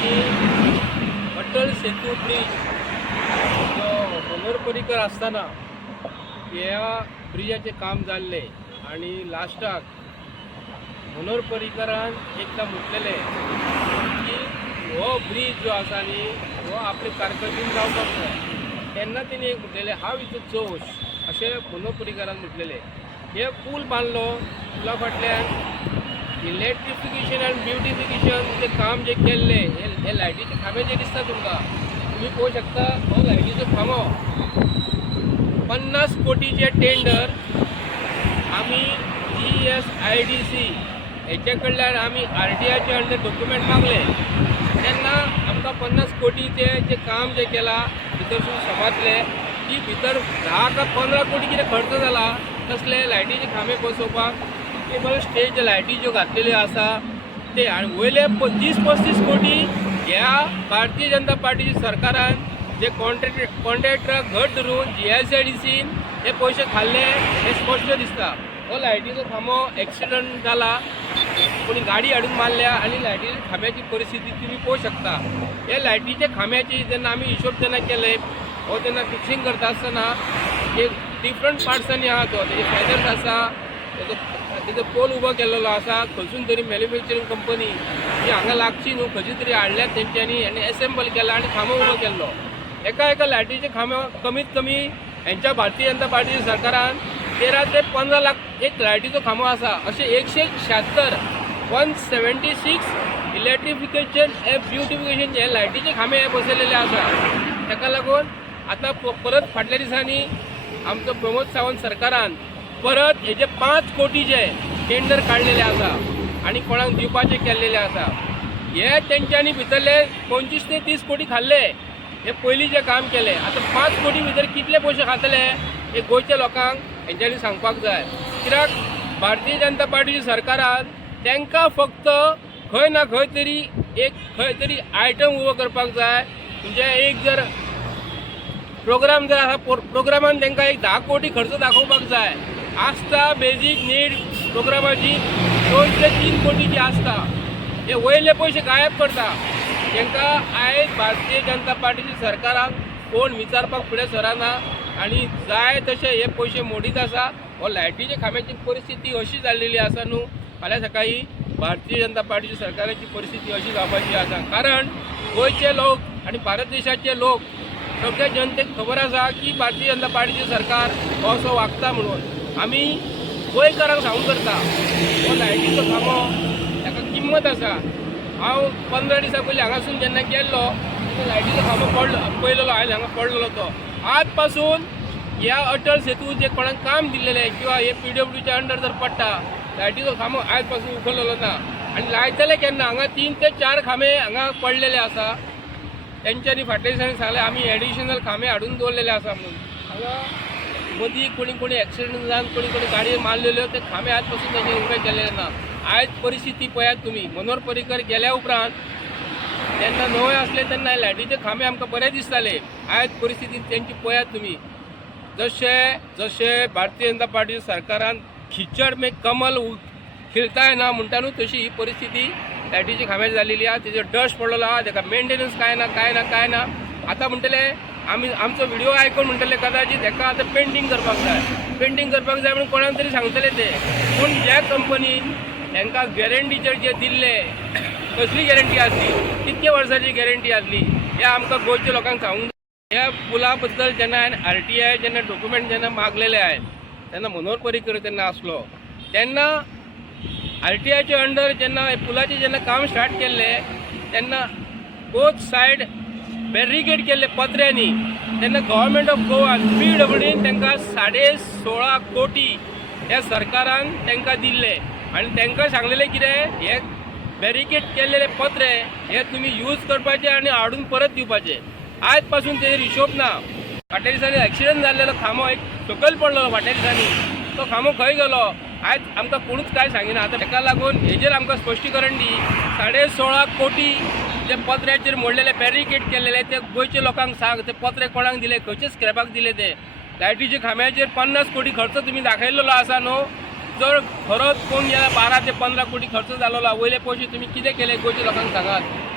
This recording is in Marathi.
की अटल सेतू ब्रिज जो मनोहर पर्रीकर असताना ह्या ब्रिजाचे काम जाल्ले आणि लास्टाक मनोहर पर्रीकरान एकदा म्हटलेले की हो ब्रिज जो आसा न्ही हो आपले कारकिर्दीन जावपाक जाय। तेन्ना तेणी एक म्हटलेले हांव इज जोश अशें मनोहर पर्रीकरान म्हटलेले। हे पूल बांदलो, पुला फाटल्यान इलेक्ट्रिफिकेशन एंड ब्युटिफिकेशन ते काम जे केल्ले हे लायटीचे खांबे जे दिसता तुमकां, तुम्ही पळोवंक शकता हो लायटीचो खांबो 50 कोटीचे टेंडर आम्ही GSIDC हेचे कडल्यान आमी RTIचे अंडर डॉक्युमेंट मागले। तेन्ना आमकां 50 कोटीचे जे काम जे केला भितरसून समजले की भितर 10 का 15 कोटी कितें खर्च जाला तसले लायटीचे खांबे बसोवपाक। केबल स्टेज जे लायटी ज्यो घातलेल्यो आसा ते आनी वयले 30-35 कोटी ह्या भारतीय जनता पार्टीच्या सरकारान जे कॉन्ट्रॅक्टराक घट धरून GSIDCन हे पयशे खाल्ले हे स्पश्ट दिसता। हो लायटीचो खांबो एक्सिडंट जाला, कोणी गाडी हाडून मारल्या आणि लायटीच्या खांब्याची परिस्थिती तुम्ही पळोवंक शकता। हे लायटीच्या खांब्याची जेन्ना आमी हिशोब जेन्ना केले हो तेन्ना फिक्सिंग करता आसतना एक डिफरंट पार्ट्सांनी आहा तो तेजे फेदर्स आसा, तेजो पोल उबो केल्लो आसा, खंयसून तरी मॅन्युफॅक्चरींग कंपनी जी हांगा लागची न्हू खंयची तरी हाडल्यात तेंच्यांनी आनी एसेंबल केला आणि खांबो उबो केल्लो। एका लायटीचे खांबो कमीत कमी हेंच्या भारतीय जनता पार्टीच्या सरकारान 13 ते 15 लाख एक लायटीचो खांबो आसा। अशे 176 इलेक्ट्रिफिकेशन एंड ब्युटिफिकेशन जे लायटीचे खांबे बसयलेले आसा। ताका लागून आतां परत फाटल्या दिसांनी आमचो प्रमोद सावंत सरकारान परत हेजे 5 कोटीचे टेंडर काडलेले आसा आणि कोणाक दिवपाचे केल्लेले आसा। हे तेंच्यांनी भितरले 25 ते 30 कोटी खाल्ले, हे पयलीं जे काम केले। आता 5 कोटी भितर कितले पयशे खातले हे गोंयच्या लोकांक हेंच्यांनी सांगपाक जाय। कित्याक भारतीय जनता पार्टीच्या सरकारान तांकां फक्त खंय ना खंय तरी आयटम उबो करपाक जाय। म्हणजे एक जर प्रोग्राम जर आसा प्रोग्रामान तांकां एक 10 कोटी खर्च दाखोवपाक जाय आसता। बेजीक नीड प्रोग्रामाची 2 ते 3 कोटीची आसता, हे वयले पयशे गायब करता। तांकां आयज भारतीय जनता पार्टीच्या सरकाराक कोण विचारपाक फुडें सरना आणि जाय तशे हे पयशे मोडीत आसा। हो लायटीच्या खांब्याची परिस्थिती अशी जाल्लेली आसा न्हू, फाल्यां सकाळी भारतीय जनता पार्टीच्या सरकाराची परिस्थिती अशी जावपाची आसा। कारण गोंयचे लोक आणि भारत देशाचे लोक सगळ्या जनतेक खबर आसा की भारतीय जनता पार्टीचे सरकार हो असो वागता म्हणून। आमी गोंयकारांक सांगूंक करता हो लायटीचो खांबो ताका किंमत आसा। हांव 15 दिसां पयलीं हांगासून जेन्ना गेल्लो तो लायटीचो खांबो पळयलेलो, हांवें हांगा पडलेलो तो। आज पासून ह्या अटल सेतू जे कोणाक काम दिल्लेले किंवा हे PWDच्या अंडर जर पडटा लायटीचो खांबो आज पासून उखललेलो ना आणि लायतले केन्ना हांगा 3 ते 4 खांबे हांगा पडलेले आसा। तेंच्यांनी फाटल्या दिसांनी सांगलें आमी एडिशनल खांबे हाडून दवरलेले आसा म्हणून। हांगा मदीं कोणी एक्सिडंट जावन कोणी गाडी मारलेल्यो ते खांबे आज पासून तेंचे उबे केल्ले ना। आयज परिस्थिती पळयात तुमी, मनोहर पर्रीकर गेल्या उपरांत तेन्ना नवे आसले तेन्ना लायटीचे खांबे आमकां बरे दिसताले। आयज परिस्थिती तेंची पळयात तुमी। जशे भारतीय जनता पार्टीच्या सरकारान खिचड मे कमल खिळताय ना म्हणटा न्हू तशी ही परिस्थिती लायटीच्या खांब्याची जाल्लेली आहा। तेजो डस्ट पडलेलो आहा, ताका मेंटेनन्स काय ना। आतां म्हणटले आमी आमचो व्हिडिओ आयकून म्हणटले कदाचित हेका आतां पेंटिंग करपाक जाय म्हणून कोणाक तरी सांगतले ते। पूण ज्या कंपनीन तांकां गॅरंटीचेर जे दिल्ले कसली गॅरंटी आसली, कितके वर्सांची गॅरंटी आसली हे आमकां गोंयच्या लोकांक सांगूंक जाय। ह्या पुला बद्दल जेन्ना RTI जेन्ना डॉक्युमेंट जेन्ना मागलेले आहेत तेन्ना मनोहर पर्रीकर तेन्ना आसलो तेन्ना RTIचे अंडर जेन्ना पुलाचे जेन्ना काम स्टार्ट केल्ले तेन्ना बोथ सायड बॅरिकेड केल्ले पत्र्यांनी। तेन्ना गव्हर्मेंट ऑफ गोवा PWDन तांकां 16.5 कोटी ह्या सरकारान तांकां दिल्ले आणि तांकां सांगलेले कितें हे बॅरिकेड केल्लेले पत्रे हे तुमी यूज करपाचे आणि हाडून परत दिवपाचे। आज पासून तेजेर हिशोब ना। फाटल्या दिसांनी एक्सिडंट जाल्लेलो खांबो एक सकयल पडलेलो फाटल्या दिसांनी, तो खांबो खंय गेलो आज आमकां कोणूच काय सांगिना। आतां ताका लागून हेजेर आमकां स्पश्टीकरण दी। 16.5 कोटी जे पत्र्याचेर मोडलेले बॅरिकेड केलेले ते गोंयच्या लोकांक सांग, ते पत्रे कोणाक दिले, खंयचे स्क्रॅपाक दिले ते। लायटीच्या खांब्याचेर 50 कोटी खर्च तुमी दाखयलेलो आसा न्हू, जर खरोच कोण गेला 12 ते 15 कोटी खर्च जाल्लो वयले पयशे तुम्ही कितें केले गोंयच्या लोकांक सांगात।